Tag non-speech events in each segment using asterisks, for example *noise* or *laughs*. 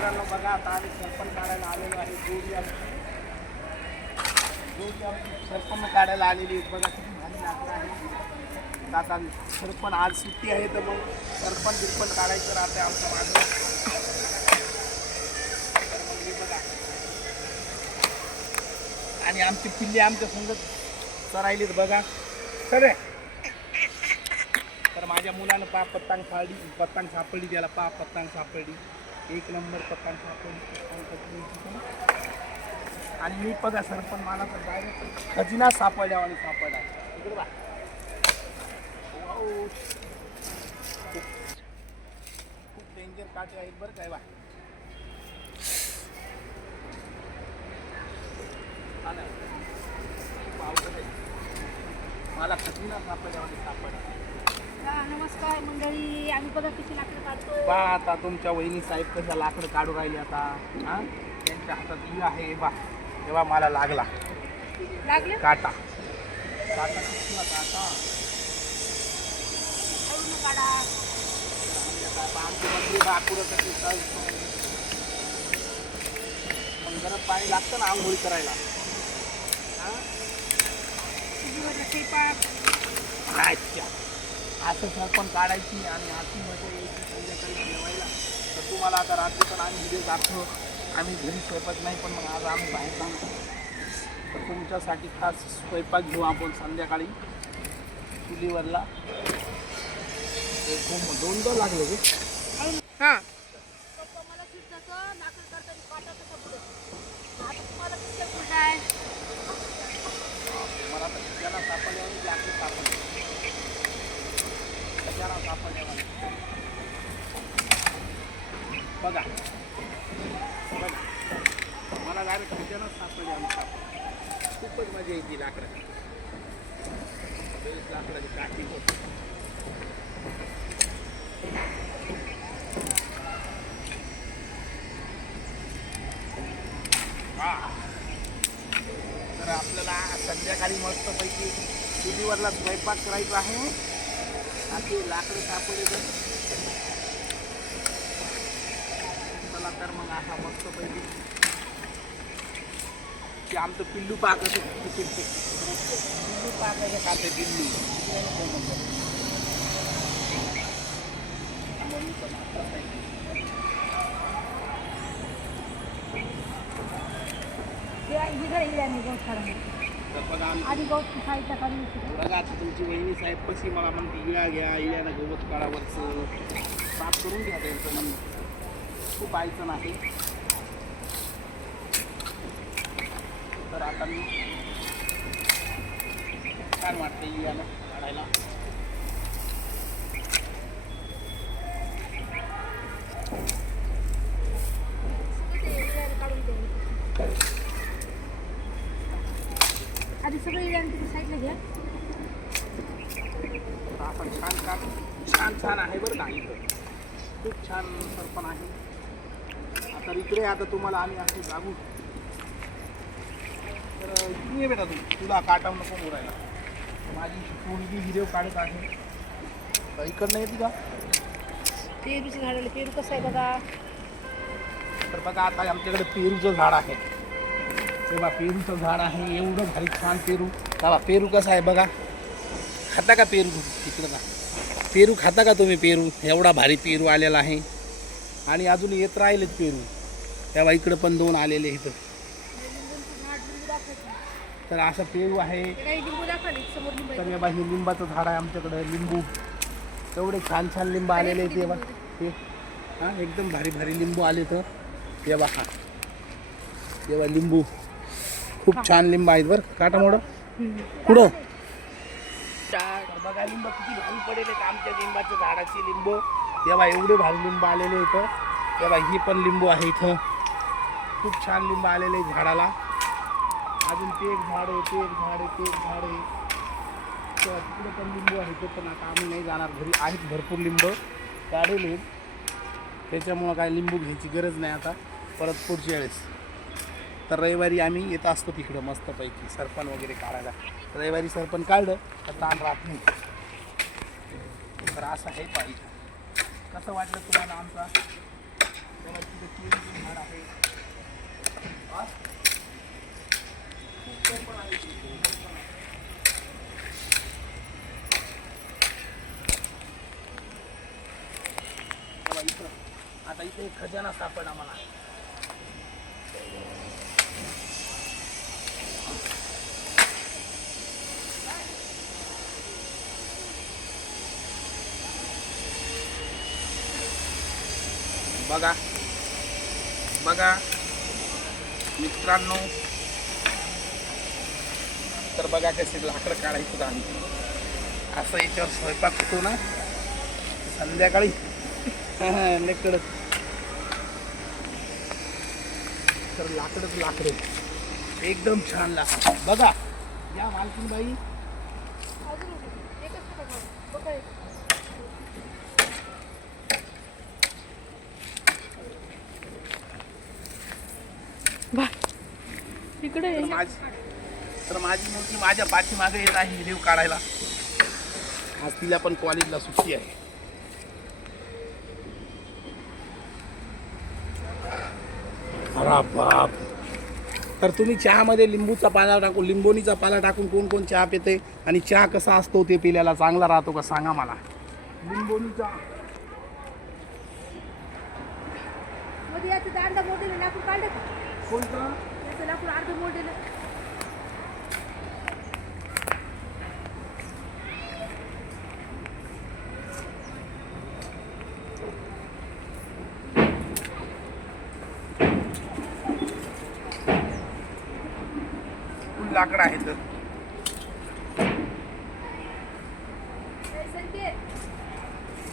मित्रांनो बघा आता आम्ही सरपण काढायला आलेलो आहे. जोडी आमची आमची सरपण काढायला आलेली बघा किती भारी लाकडं आहे. आता सरपण आज सुट्टी आहे तर मग सरपण बिरपण काढायचं राहते आमचं माझं बघा. आणि आमची पिल्ली आमच्या संगत चरायलीत बघा. खरे तर माझ्या मुलानं पा पतंग फाळली पतंग सापडली त्याला. पा पतंग सापडली. एक नंबर पतंग आणि मी बघा सर पण मला तर बाहेर खजिना सापडल्या आणि सापडला. इकडे बघा. खूप डेंजर काटे आहेत बरं काय बा आहे. मला खजिना सापडल्या आणि सापडला. नमस्कार मंडळी. आम्ही बघा किती लाकडं काढतो. पहा आता तुमच्या वहिनी साहेब कशा लाकडं काढू राहिले आता हा? त्यांच्या हातात ई आहे बा तेव्हा मला लागला. लागले? काटा. काटा काटा हळून काढा. आमची मंत्री बाकुरं कशी चालतो पण गरम पाणी लागतं ना आंघोळी करायला. हा? चुलीवरचा स्वयंपाक. अच्छा असं सरपण काढायची आणि अशी मजा यायची संध्याकाळी जेवायला. तर तुम्हाला आता रात्री पण आम्ही व्हिडिओ दाखवतो आम्ही घरी स्वयंपाक नाही पण मग आज आम्ही बाहेर जाणार. तर तुमच्यासाठी खास स्वयंपाक घेऊ आपण संध्याकाळी. चुलीवरला. दोन दोन लागले हां. मला चिडतं लाकडं काढताना काटा कसा पुढे आता तुम्हाला कसं कुठं आहे मला तर खजाना सापडल्यावर लाकडं सापडले खजाना सापडल्यावर बघा. बघा. मला डायरेक्ट खजानाच सापडले आम्ही सापड खूपच मजा येते लाकडं लाकडाची काठी होती. तर आपल्याला संध्याकाळी मस्तपैकी चुलीवरला स्वयंपाक करायचा आहे. असे लाकडं सापडले तर चला तर मग असा मस्तपैकी की आमचं पिल्लू पाकच पिल्लू पाक खाते पिल्लू. मम्मी पण आताच आहे. हे इकडे आहे आणि तर बघा गवत साईडला काढून बघा आता तुमची वहिनी साहेब कशी मला म्हणते इळा घ्या इळ्यानं गवत काढावरचं. साफ करून घ्या त्यांचं म्हणून. खूप आयचं नाही. तर आता मी छान वाटते इळ्यानं काढायला. सगळं साईडला घ्या. आपण छान काम छान छान आहे बरं का इथं. खूप छान सरपण आहे. आता इकडे आता तुम्हाला आम्ही असे जागू. तर इकडे ये बेटा तू. तुला काटावं नको बोलायला. माझी मुलगी व्हिडिओ काढत आहे. इकडनं येते का पेरूचं झाडाला पेरू कसं आहे बघा. तर बघा आता आमच्याकडे पेरूचं झाड आहे. तेव्हा पेरूचं झाड आहे एवढं भारी छान पेरू. बाबा पेरू कसं आहे बघा. खाता का पेरू तिकडं का पेरू खाता का तुम्ही पेरू? एवढा भारी पेरू आलेला आहे. आणि अजून येत राहिलेत पेरू. तेव्हा इकडं पण दोन आलेले इथं तर असं पेरू आहे. तर आहे. बाबा हे लिंबाचं झाड आहे आमच्याकडं लिंबू. एवढे छान छान लिंब आलेले आहेत तेव्हा. हे हां एकदम भारी भारी लिंबू आले तर. तेव्हा हा तेव्हा लिंबू. खूप छान लिंब आहेत बरं काटा मोडं. तर बघा लिंब किती भारी पडेल आमच्या लिंबाच्या झाडाची लिंब. तेव्हा एवढे भारी लिंब आलेले इथं. तेव्हा ही पण लिंबू आहे इथं. खूप छान लिंब आलेले झाडाला. अजून ते एक झाड आहे ते एक झाड आहे ते एक झाड आहे. तेव्हा तिकडे पण लिंबू आहे ते पण आता आम्ही नाही जाणार. घरी आहेत भरपूर लिंब. काढलेले त्याच्यामुळं काय लिंबू घ्यायची गरज नाही आता. परत पुढच्या वेळेस. तर रविवारी आम्ही येत असतो तिकडं मस्तपैकी सरपण वगैरे काढायला. रविवारी सरपण काढलं तर ताण राहत नाही. तर असं आहे पाहिजे कसं वाटलं तुम्हाला आमचा? आहे. आता इथे खजाना सापडला मला बघा. बघा. मित्रांनो. तर बघा कसे लाकडं काढायचं आम्ही असं याच्यावर स्वयंपाक होतो ना. संध्याकाळी. *laughs* लेकडं तर लाकडच लाकडं. एकदम छान लाकड. बघा. या मालकीन बाई अजून एकच मिनिट बघ. बघा एक. बा इकडे तर. माझी तर माझी मुलगी माझ्या पाठीमागे येत आहे व्हिडिओ काढायला. आज तिला पण कॉलेजला सुट्टी आहे. अरे बाप. तर तुम्ही चहामध्ये लिंबूचा पाला टाकून लिंबोनीचा पाला टाकून कोण कोण चहा पिते आणि चहा कसा असतो ते पिल्याला चांगला राहतो का सांगा मला. लिंबोनीचा कोणता? लाकूड अर्ध मोठेलं फुल लाकडं आहे तर ए, संजय.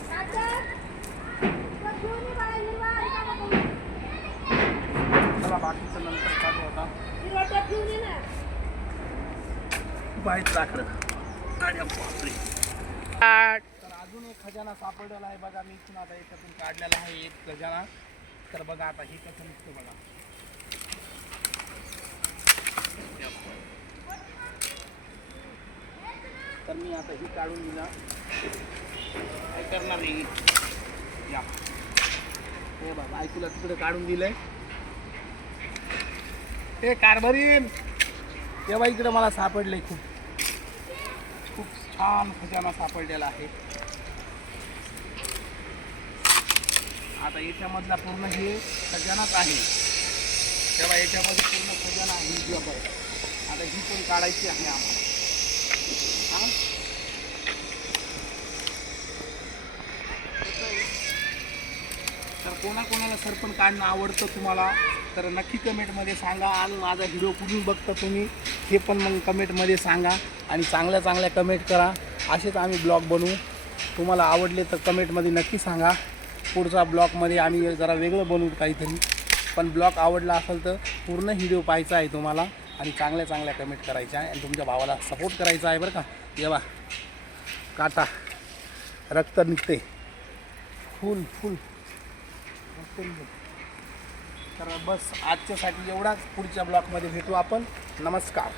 काका. बघ, घेऊन ये बाळा, हिरवा रिकामा करू. चला बाकीचं नंतर चालू होता हिरवा टोप घेऊन ये ना. खूप आहेत लाकडं अरे बापरे. तर अजून एक खजाना सापडलेला आहे बघा मी इथून आता याच्यातून काढलेला आहे एक खजाना. तर बघा आता हे कसं निघतं बघा. तर मी आता ही काढून दिला काय करणार नाही या. हे बघा बायकोला तिकडे काढून दिलंय. ते कारभारीन तेव्हा इकडे मला सापडले खूप. छान खजाना सापडलेला आहे. आता याच्यामधला पूर्ण हे खजानाच आहे. तेव्हा याच्यामध्ये पूर्ण खजाना आहे ही आता ही पण काढायची आहे आम्हाला. तर कोणाकोणाला सरपण काढणं आवडतं तुम्हाला? तर नक्की कमेंटमध्ये सांगा आणि माझा व्हिडिओ कुठून बघता तुम्ही हे पण मग कमेंटमध्ये सांगा आणि चांगल्या चांगल्या कमेंट करा. असेच आम्ही ब्लॉग बनवू. तुम्हाला आवडले तर कमेंटमध्ये नक्की सांगा. पुढचा ब्लॉगमध्ये आम्ही जरा वेगळं बनवू काहीतरी. पण ब्लॉग आवडला असेल तर पूर्ण व्हिडिओ पाहायचा आहे तुम्हाला आणि चांगल्या चांगल्या कमेंट करायच्या आहे आणि तुमच्या भावाला सपोर्ट करायचा आहे बरं का. जेव्हा काटा. रक्त निघते. फुल फुल. रक्त निघते. तर बस आजच्यासाठी एवढाच पुढच्या ब्लॉकमध्ये भेटू आपण. नमस्कार.